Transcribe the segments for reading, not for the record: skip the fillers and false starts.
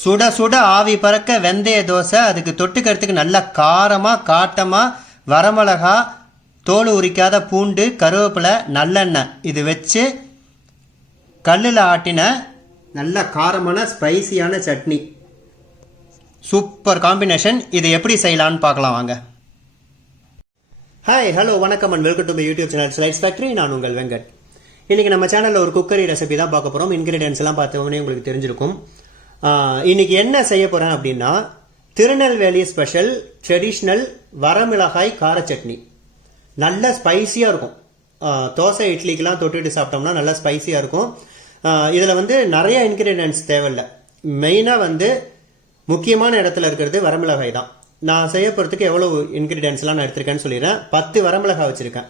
சுட சுட ஆவி பறக்க வெந்தய தோசை, அதுக்கு தொட்டுக்கிறதுக்கு நல்ல காரமாக காட்டமாக வரமிளகா, தோல் உரிக்காத பூண்டு, கருவேப்பிலை, நல்லெண்ணெய் இது வச்சு கல்லில் ஆட்டின நல்ல காரமான ஸ்பைசியான சட்னி. Super combination. இது எப்படி செய்யலான்னு பார்க்கலாம் வாங்க. ஹாய், ஹலோ, வணக்கம் and welcome to my YouTube channel slides factory. நான் உங்கள் வெங்கட். இன்றைக்கி நம்ம சேனலில் ஒரு குக்கரி ரெசிபி தான் பார்க்க போகிறோம். இன்க்ரீடியன்ஸ் எல்லாம் பார்த்தவொடனே உங்களுக்கு தெரிஞ்சிருக்கும். இன்றைக்கி என்ன செய்ய போகிறேன் அப்படின்னா, திருநெல்வேலி ஸ்பெஷல் ட்ரெடிஷ்னல் வரமிளகாய் கார சட்னி. நல்ல ஸ்பைஸியாக இருக்கும். தோசை இட்லிக்கெலாம் தொட்டுட்டு சாப்பிட்டோம்னா நல்லா ஸ்பைஸியாக இருக்கும். இதில் வந்து நிறைய இன்க்ரீடியன்ஸ் தேவையில்லை. மெயினாக முக்கியமான இடத்துல இருக்கிறது வரமிளகாய் தான். நான் செய்ய போகிறதுக்கு எவ்வளோ இன்க்ரீடியன்ஸ்லாம் நான் எடுத்திருக்கேன்னு சொல்லிடுறேன். 10 வரமிளகாய் வச்சுருக்கேன்.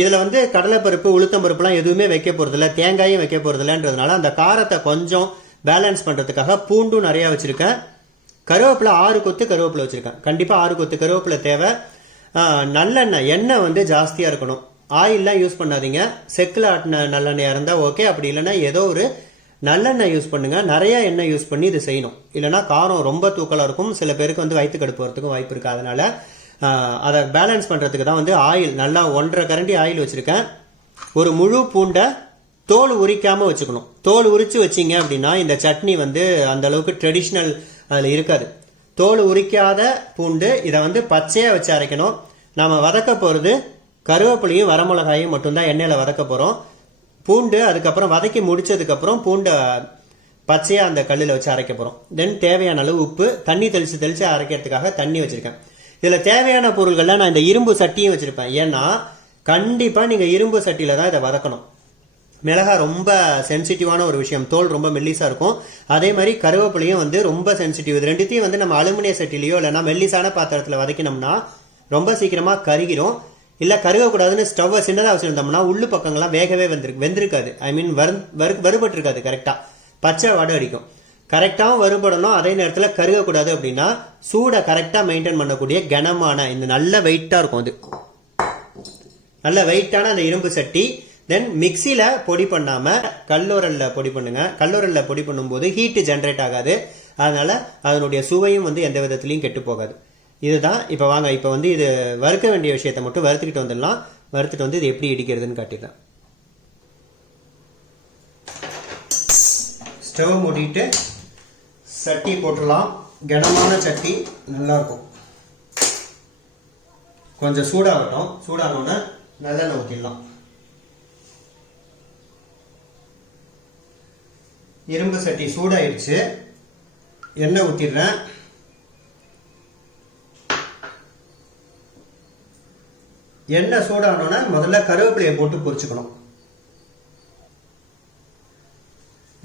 இதில் கடலைப்பருப்பு, உளுத்தம்பருப்புலாம் எதுவுமே வைக்க போகிறதில்ல, தேங்காயும் வைக்க போகிறதில்லன்றதுனால அந்த காரத்தை கொஞ்சம் பேலன்ஸ் பண்ணுறதுக்காக பூண்டும் நிறையா வச்சுருக்கேன். கருவேப்பிலை 6 கொத்து கருவேப்பிலை வச்சுருக்கேன். கண்டிப்பாக 6 கொத்து கருவேப்பிலை தேவை. நல்லெண்ணெய், எண்ணெய் ஜாஸ்தியாக இருக்கணும். ஆயிலெலாம் யூஸ் பண்ணாதீங்க. செக்கில் ஆட்டின நல்லெண்ணெயாக இருந்தால் ஓகே. அப்படி இல்லைன்னா ஏதோ ஒரு நல்லெண்ணெய் யூஸ் பண்ணுங்கள். நிறையா எண்ணெய் யூஸ் பண்ணி இது செய்யணும். இல்லைனா காரம் ரொம்ப தூக்கலாக இருக்கும். சில பேருக்கு வயிற்று கடுப்பு வரத்துக்கும் வாய்ப்பு இருக்குது. அதனால் அதை பேலன்ஸ் பண்ணுறதுக்கு தான் ஆயில் நல்லா 1.5 கரண்டி ஆயில் வச்சுருக்கேன். ஒரு முழு பூண்டை தோல் உரிக்காமல் வச்சுக்கணும். தோல் உரித்து வச்சிங்க அப்படின்னா இந்த சட்னி அந்த அளவுக்கு ட்ரெடிஷ்னல் அதில் இருக்காது. தோல் உரிக்காத பூண்டு. இதை பச்சையாக வச்சு அரைக்கணும். நாம் வதக்க போகிறது கருவேப்பிலையும் வரமிளகாயும் மட்டும்தான் எண்ணெயில் வதக்க போகிறோம். பூண்டு அதுக்கப்புறம் வதக்கி முடித்ததுக்கப்புறம் பூண்டை பச்சையாக அந்த கல்லில் வச்சு அரைக்க போகிறோம். தென் தேவையான அளவு உப்பு, தண்ணி தெளித்து அரைக்கிறதுக்காக தண்ணி வச்சுருக்கேன். இதில் தேவையான பொருள்களில் நான் இந்த இரும்பு சட்டியும் வச்சுருப்பேன். ஏன்னா கண்டிப்பாக நீங்கள் இரும்பு சட்டியில் தான் இதை வதக்கணும். மிளகாய் ரொம்ப சென்சிட்டிவான ஒரு விஷயம். தோல் ரொம்ப மெல்லிசாக இருக்கும். அதே மாதிரி கருவேப்பிலையும் ரொம்ப சென்சிட்டிவ். இது ரெண்டுத்தையும் நம்ம அலுமினிய சட்டிலையோ இல்லைனா மெல்லிசான பாத்திரத்தில் வதக்கினோம்னா ரொம்ப சீக்கிரமாக கருகிரும். இல்லை கருகக்கூடாதுன்னு ஸ்டவ்வை சின்னதாக வச்சுருந்தோம்னா உள்ளு பக்கங்கள்லாம் வேகவே வெந்திருக்காது. ஐ மீன் வறுபட்டுருக்காது. கரெக்டாக பச்சை வடை அடிக்கும். கரெக்டாகவும் வறுபடணும். அதே நேரத்தில் கருகக்கூடாது. அப்படின்னா சூடை கரெக்டாக மெயின்டைன் பண்ணக்கூடிய கனமான இந்த நல்ல வெயிட்டாக இருக்கும். அது நல்ல வெயிட்டான அந்த இரும்பு சட்டி. தென் மிக்சியில் பொடி பண்ணாமல் கல்லூரலில் பொடி பண்ணுங்க. கல்லூரலில் பொடி பண்ணும்போது ஹீட்டு ஜென்ரேட் ஆகாது. அதனால் அதனுடைய சுவையும் எந்த விதத்துலையும் கெட்டு போகாது. இதுதான். இப்போ வாங்க, இப்போ இது வறுக்க வேண்டிய விஷயத்தை மட்டும் வறுத்துக்கிட்டு வந்துடலாம். வறுத்துட்டு இது எப்படி இடிக்கிறதுன்னு காட்டிடலாம். ஸ்டவ் மூடிட்டு சட்டி போட்டுடலாம். கனமான சட்டி நல்லாயிருக்கும். கொஞ்சம் சூடாகட்டும். சூடானோன்னா நல்லெண்ணெய் ஊற்றிடலாம். இரும்பு சட்டி சூடாயிடுச்சு. எண்ணெய் ஊற்றிடுறேன். எண்ணெய் சூடானோன்னா முதல்ல கருவேப்பிலையை போட்டு பொரிச்சுக்கணும்.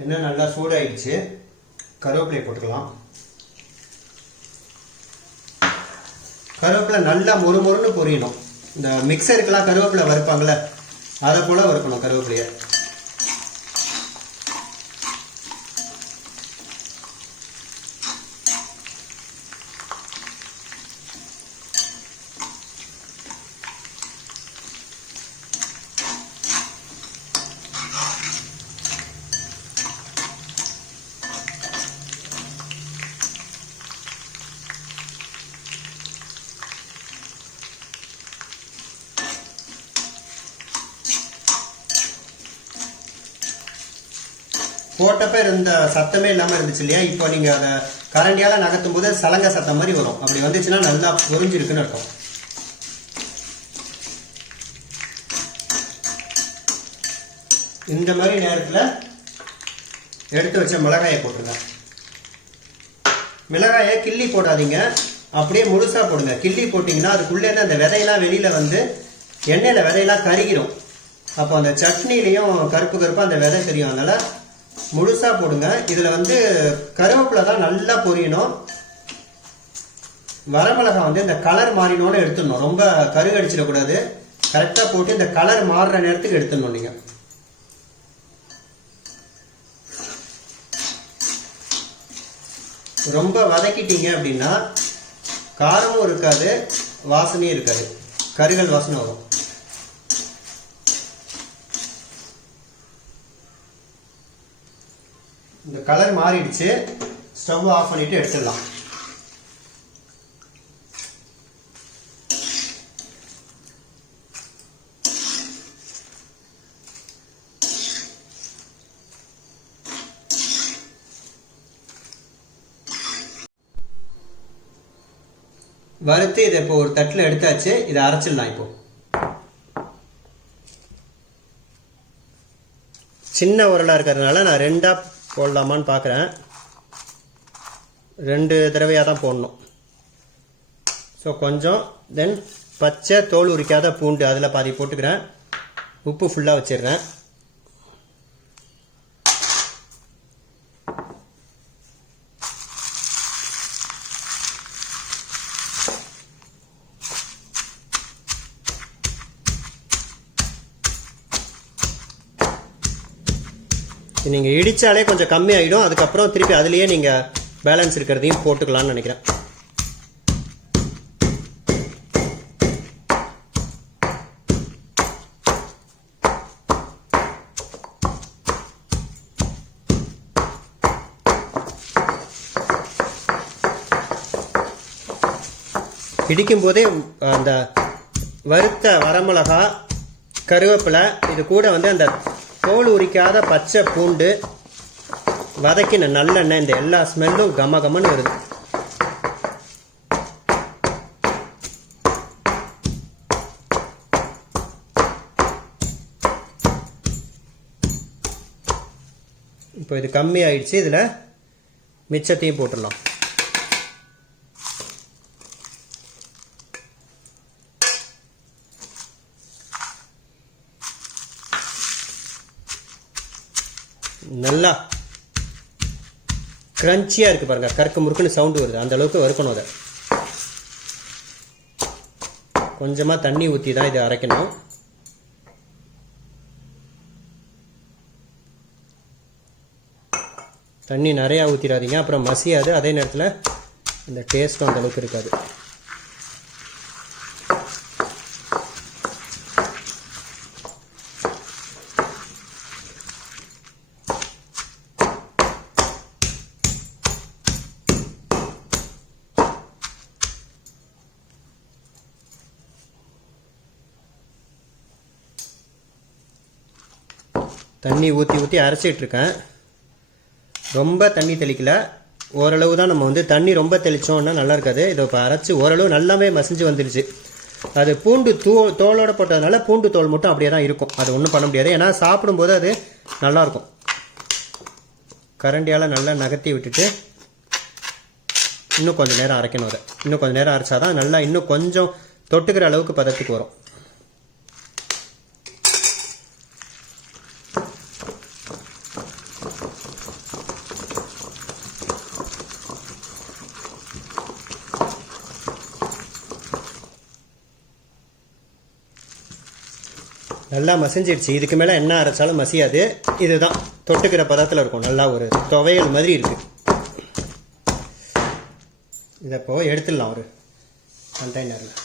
எண்ணெய் நல்லா சூடாயிடுச்சு. கருவேப்பிலையை போட்டுக்கலாம். கருவேப்பிலை நல்லா மொறுமொறுன்னு பொரியணும். இந்த மிக்சருக்கெல்லாம் கருவேப்பிலை வறுப்பாங்களே அதை போல வறுக்கணும் கருவேப்பிலையை. போட்டப்ப இருந்த சத்தமே இல்லாமல் இருந்துச்சு இல்லையா? இப்போ நீங்கள் அதை கரண்டியால் நகர்த்தும் போது சலங்க சத்தம் மாதிரி வரும். அப்படி வந்துச்சுன்னா நல்லா பொரிஞ்சிருக்குன்னு அர்த்தம். இந்த மாதிரி நேரத்தில் எடுத்து வச்ச மிளகாயை போட்டுருங்க. மிளகாயை கிள்ளி போடாதீங்க, அப்படியே முழுசாக போடுங்க. கிள்ளி போட்டிங்கன்னா அதுக்குள்ளேருந்து அந்த விதையெல்லாம் வெளியில் எண்ணெயில் விதையெல்லாம் கருகிரும். அப்போ அந்த சட்னிலையும் கருப்பு கருப்பாக அந்த விதை தெரியும். அதனால் முழுசாக போடுங்க. இதில் கருவேப்பிலை தான் நல்லா பொரியணும். வரமிளகாய் இந்த கலர் மாறினோன்னு எடுத்துடணும். ரொம்ப கருகடிச்சிடக்கூடாது. கரெக்டாக போட்டு இந்த கலர் மாறுற நேரத்துக்கு எடுத்துடணும். நீங்கள் ரொம்ப வதக்கிட்டீங்க அப்படின்னா காரமும் இருக்காது, வாசனையும் இருக்காது. கருகல் வாசனை வரும். இந்த கலர் மாறிடுச்சு. ஸ்டவ் ஆஃப் பண்ணிவிட்டு எடுத்துடலாம். வறுத்து இதை இப்போ ஒரு தட்டில் எடுத்தாச்சு. இதை அரைச்சிடலாம். இப்போ சின்ன உரலாக இருக்கிறதுனால நான் 2ஆக போடலாமான்னு பார்க்குறேன். 2 தடவையாக தான் போடணும். ஸோ கொஞ்சம் தென் பச்சை தோல் உரிக்காத பூண்டு அதில் பாதி போட்டுக்கிறேன். உப்பு ஃபுல்லாக வச்சிடுறேன். நீங்கள் இடித்தாலே கொஞ்சம் கம்மி ஆகிடும். அதுக்கப்புறம் திருப்பி அதுலேயே நீங்கள் பேலன்ஸ் இருக்கிறதையும் போட்டுக்கலாம்னு நினைக்கிறேன். இடிக்கும் போதே அந்த வறுத்த வரமிளகா, கருவேப்பிலை, இது கூட வந்து அந்த தோல் உரிக்காத பச்சை பூண்டு, வதக்கின நல்லெண்ணெய், இந்த எல்லா ஸ்மெல்லும் கம கமன்னு வருது. இப்போ இது கம்மி ஆயிடுச்சு. இதில் மிச்சத்தையும் போட்டுடலாம். நல்லா கிரன்ச்சியாக இருக்குது பாருங்கள். கருக்கு முறுக்குன்னு சவுண்டு வருது. அந்த அளவுக்கு வறுக்கணும். அதை கொஞ்சமாக தண்ணி ஊற்றி தான் இதை அரைக்கணும். தண்ணி நிறையா ஊற்றிடாதீங்க, அப்புறம் மசியாது. அதே நேரத்தில் இந்த டேஸ்ட்டும் அந்த அளவுக்கு இருக்காது. தண்ணி ஊற்றி ஊற்றி அரைச்சிட்டு இருக்கேன். ரொம்ப தண்ணி தெளிக்கல, ஓரளவு தான். நம்ம வந்து தண்ணி ரொம்ப தெளித்தோம்னா நல்லா இருக்காது. இதை இப்போ அரைச்சி ஓரளவு நல்லாவே மசிஞ்சு வந்துடுச்சு. அது பூண்டு தோலோடு போட்டதுனால பூண்டு தோல் மட்டும் அப்படியே தான் இருக்கும். அது ஒன்றும் பண்ண முடியாது. ஏன்னா சாப்பிடும்போது அது நல்லாயிருக்கும். கரண்டியால் நல்லா நகர்த்தி விட்டுட்டு இன்னும் கொஞ்சம் நேரம் அரைக்கணும். அதை இன்னும் கொஞ்சம் நேரம் அரைச்சாதான் நல்லா இன்னும் கொஞ்சம் தொட்டுக்கிற அளவுக்கு பதத்துக்கு வரும். நல்லா மசிஞ்சிடுச்சு. இதுக்கு மேலே என்ன அரைச்சாலும் மசியாது. இதுதான் தொட்டுக்கிற பதத்தில் இருக்கும். நல்லா ஒரு துவையல் மாதிரி இருக்குது. இதை இப்போ எடுத்துடலாம் ஒரு கண்டெய்னரில்.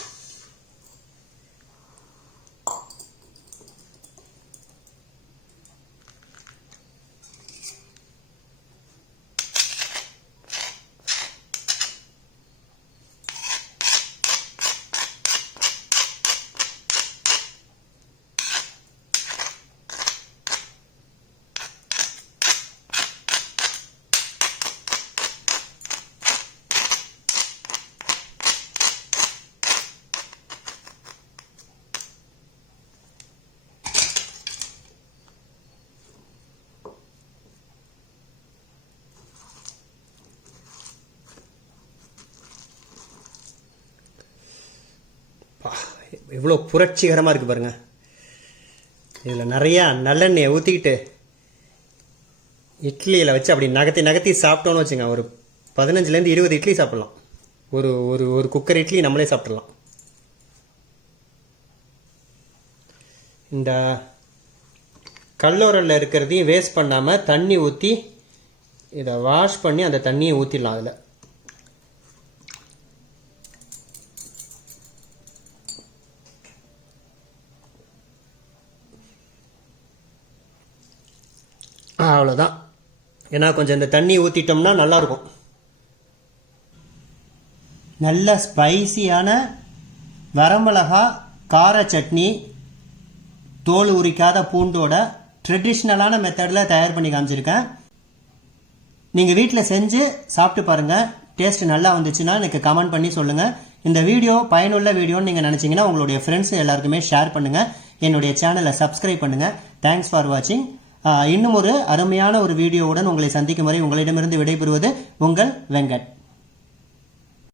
எவ்வளோ புரட்சிகரமாக இருக்குது பாருங்கள். இதில் நிறையா நல்லெண்ணெயை ஊற்றிக்கிட்டு இட்லியில் வச்சு அப்படி நகர்த்தி நகர்த்தி சாப்பிட்டோன்னு வச்சுங்க, ஒரு 15லேருந்து 20 இட்லி சாப்பிட்லாம். ஒரு ஒரு ஒரு குக்கர் இட்லி நம்மளே சாப்பிட்றலாம். இந்த கல்லோரலில் இருக்கிறதையும் வேஸ்ட் பண்ணாமல் தண்ணி ஊற்றி இதை வாஷ் பண்ணி அந்த தண்ணியை ஊற்றிடலாம். அதில் அவ்வளோதான். ஏன்னா கொஞ்சம் இந்த தண்ணி ஊற்றிட்டோம்னா நல்லாயிருக்கும். நல்ல ஸ்பைசியான வரமிளகா கார சட்னி தோல் உரிக்காத பூண்டோட ட்ரெடிஷ்னலான மெத்தடில் தயார் பண்ணி காமிச்சிருக்கேன். நீங்கள் வீட்டில் செஞ்சு சாப்பிட்டு பாருங்கள். டேஸ்ட் நல்லா வந்துச்சுன்னா எனக்கு கமெண்ட் பண்ணி சொல்லுங்கள். இந்த வீடியோ பயனுள்ள வீடியோன்னு நீங்கள் நினச்சிங்கன்னா உங்களுடைய ஃப்ரெண்ட்ஸ் எல்லாருக்குமே ஷேர் பண்ணுங்கள். என்னுடைய சேனலை சப்ஸ்கிரைப் பண்ணுங்கள். தேங்க்ஸ் ஃபார் வாட்சிங். இன்னும் ஒரு அருமையான ஒரு வீடியோவுடன் உங்களை சந்திக்கும் வரை உங்களிடமிருந்து விடைபெறுவது உங்கள் வெங்கட்.